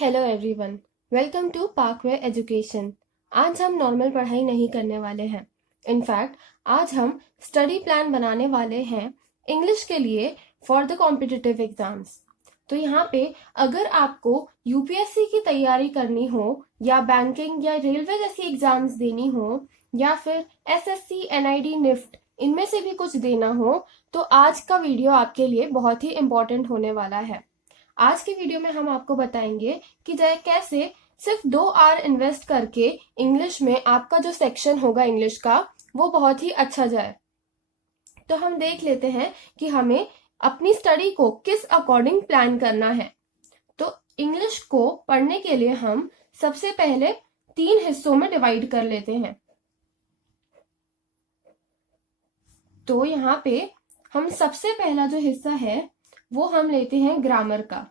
Hello everyone, welcome to Parkway education. आज हम normal पढ़ाई नहीं करने वाले हैं। इनफैक्ट आज हम स्टडी प्लान बनाने वाले हैं इंग्लिश के लिए फॉर द कॉम्पिटिटिव एग्जाम्स। तो यहाँ पे अगर आपको यूपीएससी की तैयारी करनी हो या बैंकिंग या रेलवे जैसी एग्जाम्स देनी हो या फिर एसएससी, एनआईडी, निफ्ट इनमें से भी कुछ देना हो तो आज का वीडियो आपके लिए बहुत ही इम्पोर्टेंट होने वाला है। आज की वीडियो में हम आपको बताएंगे कि कैसे सिर्फ 2 आवर इन्वेस्ट करके इंग्लिश में आपका जो सेक्शन होगा इंग्लिश का वो बहुत ही अच्छा जाए। तो हम देख लेते हैं कि हमें अपनी स्टडी को किस अकॉर्डिंग प्लान करना है। तो इंग्लिश को पढ़ने के लिए हम सबसे पहले 3 हिस्सों में डिवाइड कर लेते हैं। तो यहाँ पे हम सबसे पहला जो हिस्सा है वो हम लेते हैं ग्रामर का।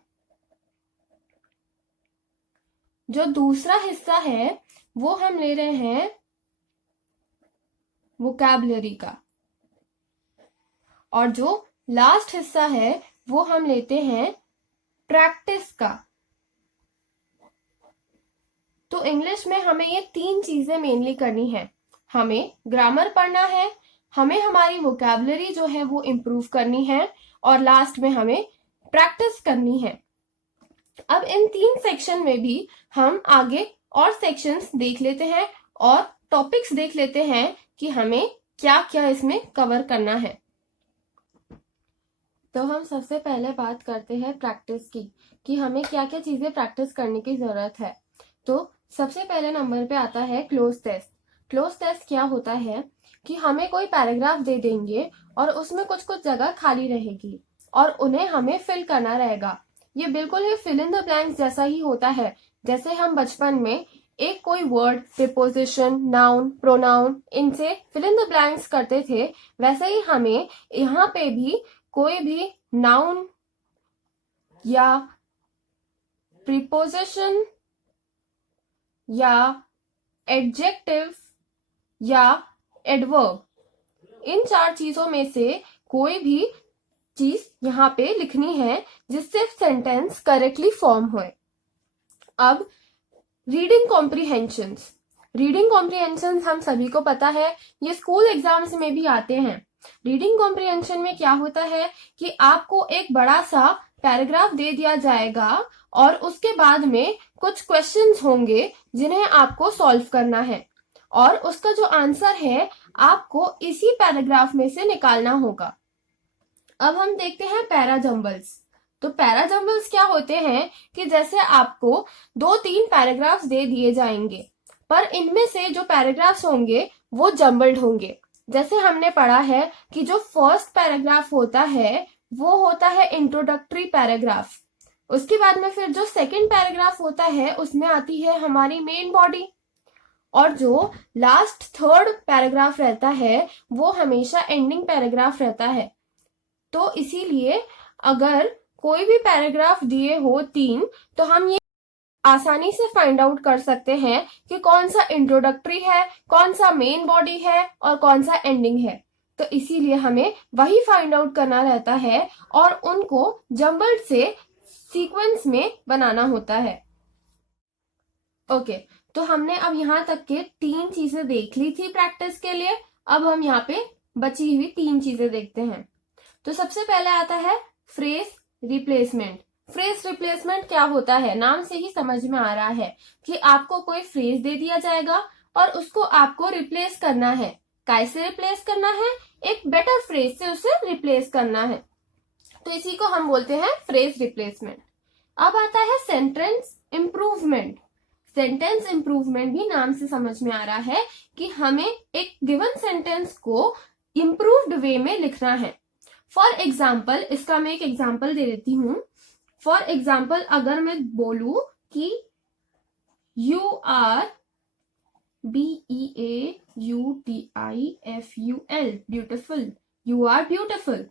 जो दूसरा हिस्सा है वो हम ले रहे हैं वोकैबुलरी का, और जो लास्ट हिस्सा है वो हम लेते हैं प्रैक्टिस का। तो इंग्लिश में हमें ये 3 चीजें मेनली करनी है। हमें ग्रामर पढ़ना है, हमें हमारी वोकैबुलरी जो है वो इम्प्रूव करनी है, और लास्ट में हमें प्रैक्टिस करनी है। अब इन 3 सेक्शन में भी हम आगे और सेक्शंस देख लेते हैं और टॉपिक्स देख लेते हैं कि हमें क्या क्या इसमें कवर करना है। तो हम सबसे पहले बात करते हैं प्रैक्टिस की कि हमें क्या क्या चीजें प्रैक्टिस करने की जरूरत है। तो सबसे पहले नंबर पे आता है क्लोज टेस्ट। क्लोज टेस्ट क्या होता है कि हमें कोई पैराग्राफ दे देंगे और उसमें कुछ कुछ जगह खाली रहेगी और उन्हें हमें फिल करना रहेगा। ये बिल्कुल ही फिल इन द ब्लैंक्स जैसा ही होता है। जैसे हम बचपन में एक कोई वर्ड, प्रीपोजिशन, नाउन, प्रोनाउन इनसे फिल इन द ब्लैंक्स करते थे, वैसे ही हमें यहाँ पे भी कोई भी नाउन या प्रीपोजिशन या एडजेक्टिव या एडवर्ब, इन 4 चीजों में से कोई भी चीज यहाँ पे लिखनी है जिससे सेंटेंस करेक्टली फॉर्म हो। अब रीडिंग कॉम्प्रिहेंशंस। रीडिंग कॉम्प्रिहेंशंस हम सभी को पता है, ये स्कूल एग्जाम्स में भी आते हैं। रीडिंग कॉम्प्रिहेंशन में क्या होता है कि आपको एक बड़ा सा पैराग्राफ दे दिया जाएगा और उसके बाद में कुछ क्वेश्चंस होंगे जिन्हें आपको सॉल्व करना है, और उसका जो आंसर है आपको इसी पैराग्राफ में से निकालना होगा। अब हम देखते हैं पैराजम्बल्स। तो पैराजम्बल्स क्या होते हैं कि जैसे आपको 2-3 पैराग्राफ्स दे दिए जाएंगे, पर इनमें से जो पैराग्राफ्स होंगे वो जम्बल्ड होंगे। जैसे हमने पढ़ा है कि जो फर्स्ट पैराग्राफ होता है वो होता है इंट्रोडक्टरी पैराग्राफ। उसके बाद में फिर जो सेकंड पैराग्राफ होता है उसमें आती है हमारी मेन बॉडी, और जो लास्ट थर्ड पैराग्राफ रहता है वो हमेशा एंडिंग पैराग्राफ रहता है। तो इसीलिए अगर कोई भी पैराग्राफ दिए हो 3, तो हम ये आसानी से फाइंड आउट कर सकते हैं कि कौन सा इंट्रोडक्टरी है, कौन सा मेन बॉडी है और कौन सा एंडिंग है। तो इसीलिए हमें वही फाइंड आउट करना रहता है और उनको जम्बल्ड से सीक्वेंस में बनाना होता है। ओके, तो हमने अब यहाँ तक के 3 चीजें देख ली थी प्रैक्टिस के लिए। अब हम यहाँ पे बची हुई 3 चीजें देखते हैं। तो सबसे पहले आता है फ्रेज रिप्लेसमेंट। फ्रेज रिप्लेसमेंट क्या होता है, नाम से ही समझ में आ रहा है कि आपको कोई फ्रेज दे दिया जाएगा और उसको आपको रिप्लेस करना है। कैसे रिप्लेस करना है? एक बेटर फ्रेज से उसे रिप्लेस करना है। तो इसी को हम बोलते हैं फ्रेज रिप्लेसमेंट। अब आता है सेंटेंस इंप्रूवमेंट। सेंटेंस इंप्रूवमेंट भी नाम से समझ में आ रहा है कि हमें एक गिवन सेंटेंस को इंप्रूव्ड वे में लिखना है। फॉर एग्जाम्पल, इसका मैं एक एग्जाम्पल दे देती हूं। फॉर एग्जाम्पल, अगर मैं बोलूं कि you are BEAUTIFUL beautiful, you are beautiful.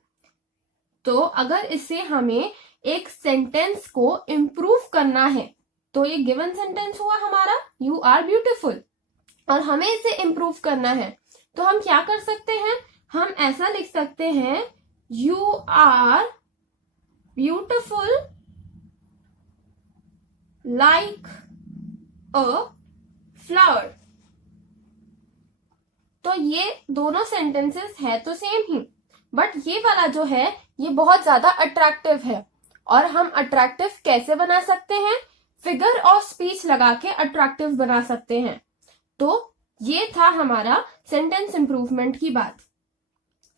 तो अगर इससे हमें एक सेंटेंस को इंप्रूव करना है, तो ये गिवन सेंटेंस हुआ हमारा यू आर ब्यूटिफुल, और हमें इसे इंप्रूव करना है तो हम क्या कर सकते हैं? हम ऐसा लिख सकते हैं You are beautiful like a flower। तो ये दोनों सेंटेंसेस है तो सेम ही, बट ये वाला जो है ये बहुत ज्यादा अट्रैक्टिव है। और हम अट्रैक्टिव कैसे बना सकते हैं? फिगर और स्पीच लगा के अट्रैक्टिव बना सकते हैं। तो ये था हमारा सेंटेंस इंप्रूवमेंट की बात।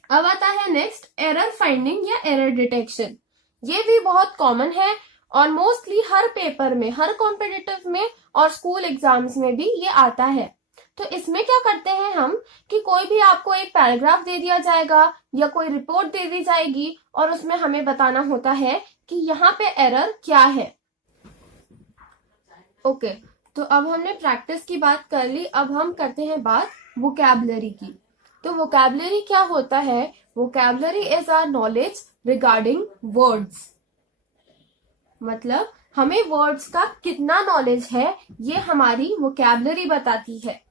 अब आता है नेक्स्ट एरर फाइंडिंग या एरर डिटेक्शन। ये भी बहुत कॉमन है और मोस्टली हर पेपर में, हर कॉम्पिटिटिव में और स्कूल एग्जाम्स में भी ये आता है। तो इसमें क्या करते हैं हम कि कोई भी आपको एक पैराग्राफ दे दिया जाएगा या कोई रिपोर्ट दे दी जाएगी और उसमें हमें बताना होता है कि यहाँ पे एरर क्या है। ओके, तो अब हमने प्रैक्टिस की बात कर ली, अब हम करते हैं बात वोकैबुलरी की। तो वोकैबुलरी क्या होता है? Vocabulary is our knowledge regarding words. मतलब हमें वर्ड्स का कितना नॉलेज है ये हमारी वोकैबुलरी बताती है।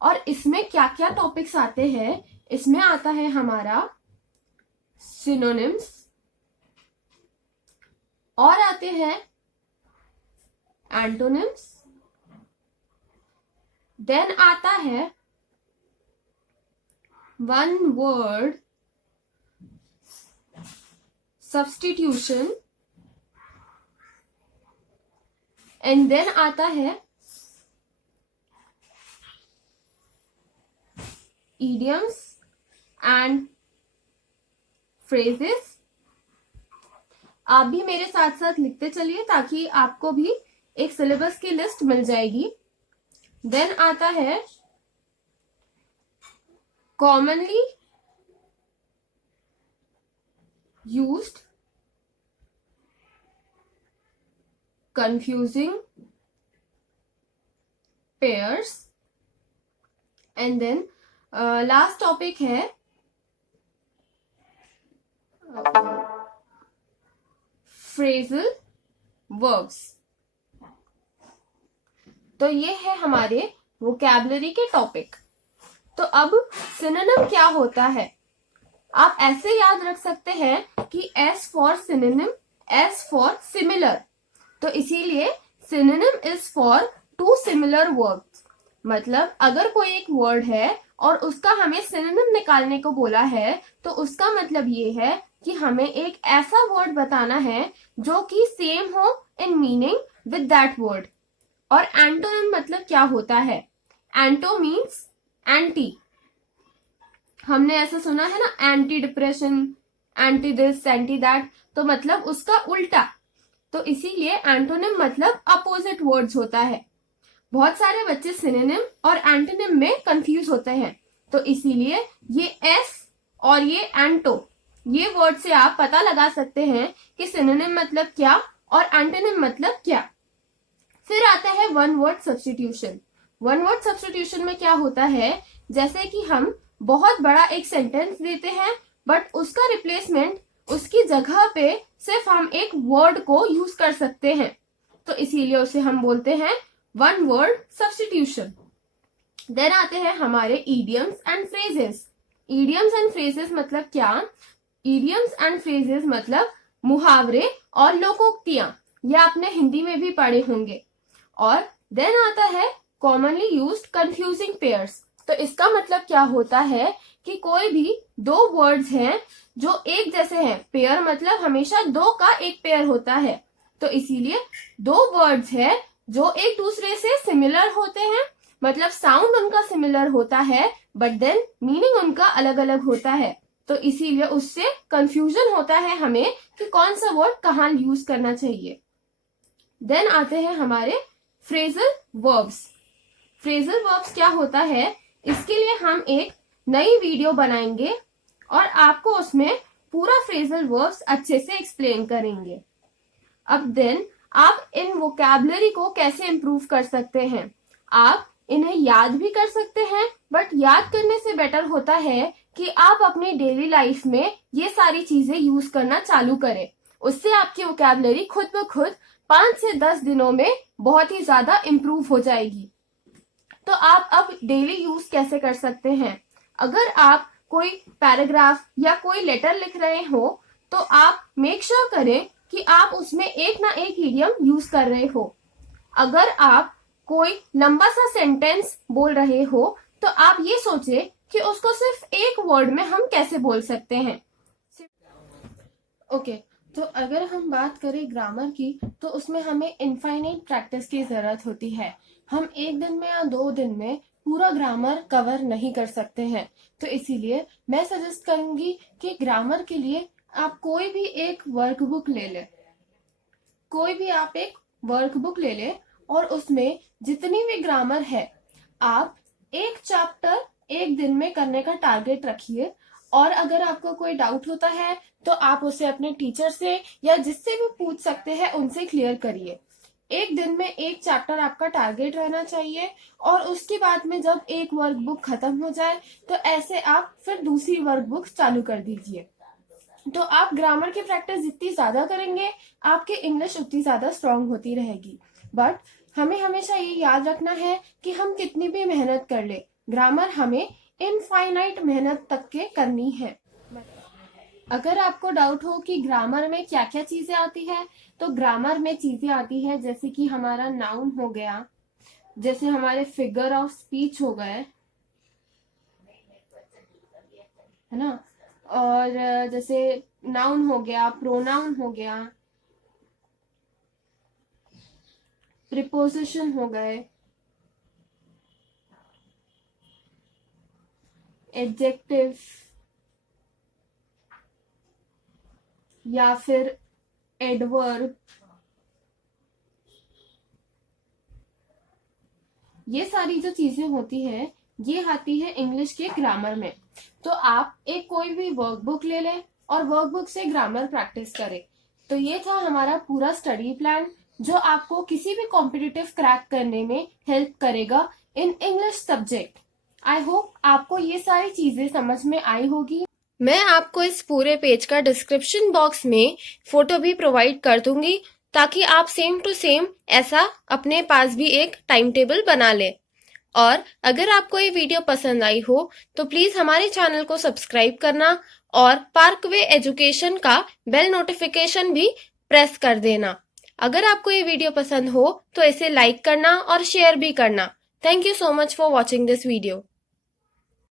और इसमें क्या क्या टॉपिक्स आते हैं? इसमें आता है हमारा सिनोनिम्स, और आते हैं एंटोनिम्स, देन आता है one word substitution, and then आता है idioms and phrases। आप भी मेरे साथ साथ लिखते चलिए ताकि आपको भी एक सिलेबस की लिस्ट मिल जाएगी। देन आता है commonly used confusing pairs, and then last topic है फ्रेजल वर्ब्स। तो ये है हमारे वोकैबुलरी के टॉपिक। तो अब सिनोनिम क्या होता है? आप ऐसे याद रख सकते हैं कि S for synonym, S for similar. तो इसीलिए synonym is for to similar words. मतलब अगर कोई एक वर्ड है और उसका हमें सिनोनिम निकालने को बोला है तो उसका मतलब ये है कि हमें एक ऐसा वर्ड बताना है जो कि सेम हो in meaning with that word. और एंटोनिम मतलब क्या होता है? एंटो मीन्स एंटी। हमने ऐसा सुना है ना, anti depression, anti this, anti that, तो मतलब उसका उल्टा। तो इसीलिए एंटोनिम मतलब अपोजिट वर्ड्स होता है। बहुत सारे बच्चे सिनोनिम और एंटोनिम में कंफ्यूज होते हैं, तो इसीलिए ये एस और ये एंटो, ये वर्ड से आप पता लगा सकते हैं कि सिनोनिम मतलब क्या और एंटोनिम मतलब क्या। फिर आता है one word substitution. One word substitution में क्या होता है? जैसे कि हम बहुत बड़ा एक सेंटेंस देते हैं बट उसका रिप्लेसमेंट, उसकी जगह पे सिर्फ हम एक वर्ड को यूज कर सकते हैं, तो इसीलिए उसे हम बोलते हैं वन वर्ड सब्स्टिट्यूशन। देन आते हैं हमारे idioms and phrases. Idioms and phrases मतलब क्या? इडियम्स एंड फ्रेजेस मतलब मुहावरे और लोकोक्तियां, ये आपने हिंदी में भी पढ़े होंगे। और देन आता है कॉमनली यूज्ड कंफ्यूजिंग पेयर्स। तो इसका मतलब क्या होता है कि कोई भी दो वर्ड्स हैं जो एक जैसे हैं। पेयर मतलब हमेशा दो का एक पेयर होता है, तो इसीलिए दो वर्ड्स है जो एक दूसरे से सिमिलर होते हैं, मतलब साउंड उनका सिमिलर होता है बट देन मीनिंग उनका अलग अलग होता है, तो इसीलिए उससे कंफ्यूजन होता है हमें कि कौन सा वर्ड कहाँ यूज करना चाहिए। देन आते हैं हमारे फ्रेजल वर्ब्स। फ्रेजल वर्ब्स क्या होता है, इसके लिए हम एक नई वीडियो बनाएंगे और आपको उसमें पूरा फ्रेजल वर्ब्स अच्छे से एक्सप्लेन करेंगे। अब देन आप इन वोकैबुलरी को कैसे इंप्रूव कर सकते हैं? आप इन्हें याद भी कर सकते हैं, बट याद करने से बेटर होता है कि आप अपनी डेली लाइफ में ये सारी चीजें यूज करना चालू करें। उससे आपकी वोकैबुलरी खुद ब खुद 5 से 10 दिनों में बहुत ही ज्यादा इंप्रूव हो जाएगी। तो आप अब डेली यूज कैसे कर सकते हैं? अगर आप कोई पैराग्राफ या कोई लेटर लिख रहे हो तो आप मेक श्योर करें कि आप उसमें एक ना एक इडियम यूज कर रहे हो। अगर आप कोई लंबा सा सेंटेंस बोल रहे हो तो आप ये सोचे कि उसको सिर्फ एक वर्ड में हम कैसे बोल सकते हैं। ओके, तो अगर हम बात करें ग्रामर की तो उसमें हमें इनफाइनाइट प्रैक्टिस की जरूरत होती है। हम एक दिन में या 2 दिन में पूरा ग्रामर कवर नहीं कर सकते हैं। तो इसीलिए मैं सजेस्ट करूंगी कि ग्रामर के लिए आप कोई भी एक वर्कबुक ले लें। कोई भी आप एक वर्कबुक ले लें और उसमें जितनी भी ग्रामर है आप एक चैप्टर एक दिन में करने का टारगेट रखिए। और अगर आपको कोई डाउट होता है तो आप उसे अपने टीचर से या जिससे भी पूछ सकते हैं उनसे क्लियर करिए। एक दिन में एक चैप्टर आपका टारगेट रहना चाहिए और उसके बाद में जब एक वर्कबुक खत्म हो जाए तो ऐसे आप फिर दूसरी वर्कबुक चालू कर दीजिए। तो आप ग्रामर की प्रैक्टिस जितनी ज्यादा करेंगे आपकी इंग्लिश उतनी ज्यादा स्ट्रांग होती रहेगी। बट हमें हमेशा ये याद रखना है कि हम कितनी भी मेहनत कर ले, ग्रामर हमें इनफाइनाइट मेहनत तक के करनी है। अगर आपको डाउट हो कि ग्रामर में क्या क्या चीजें आती है, तो ग्रामर में चीजें आती है जैसे कि हमारा नाउन हो गया, जैसे हमारे फिगर ऑफ स्पीच हो गए, है ना, और जैसे नाउन हो गया, प्रोनाउन हो गया, प्रीपोजिशन हो गए, एडजेक्टिव या फिर एडवर्ब, ये सारी जो चीजें होती है ये आती है इंग्लिश के ग्रामर में। तो आप एक कोई भी वर्कबुक ले लें और वर्कबुक से ग्रामर प्रैक्टिस करें। तो ये था हमारा पूरा स्टडी प्लान जो आपको किसी भी कॉम्पिटिटिव क्रैक करने में हेल्प करेगा in English subject. I hope आपको ये सारी चीजें समझ में आई होगी। मैं आपको इस पूरे पेज का डिस्क्रिप्शन बॉक्स में फोटो भी प्रोवाइड कर दूंगी ताकि आप सेम टू सेम ऐसा अपने पास भी एक टाइम टेबल बना लें। और अगर आपको ये वीडियो पसंद आई हो तो प्लीज हमारे चैनल को सब्सक्राइब करना और पार्कवे एजुकेशन का बेल नोटिफिकेशन भी प्रेस कर देना। अगर आपको ये वीडियो पसंद हो तो इसे लाइक करना और शेयर भी करना। Thank you so much for watching this video.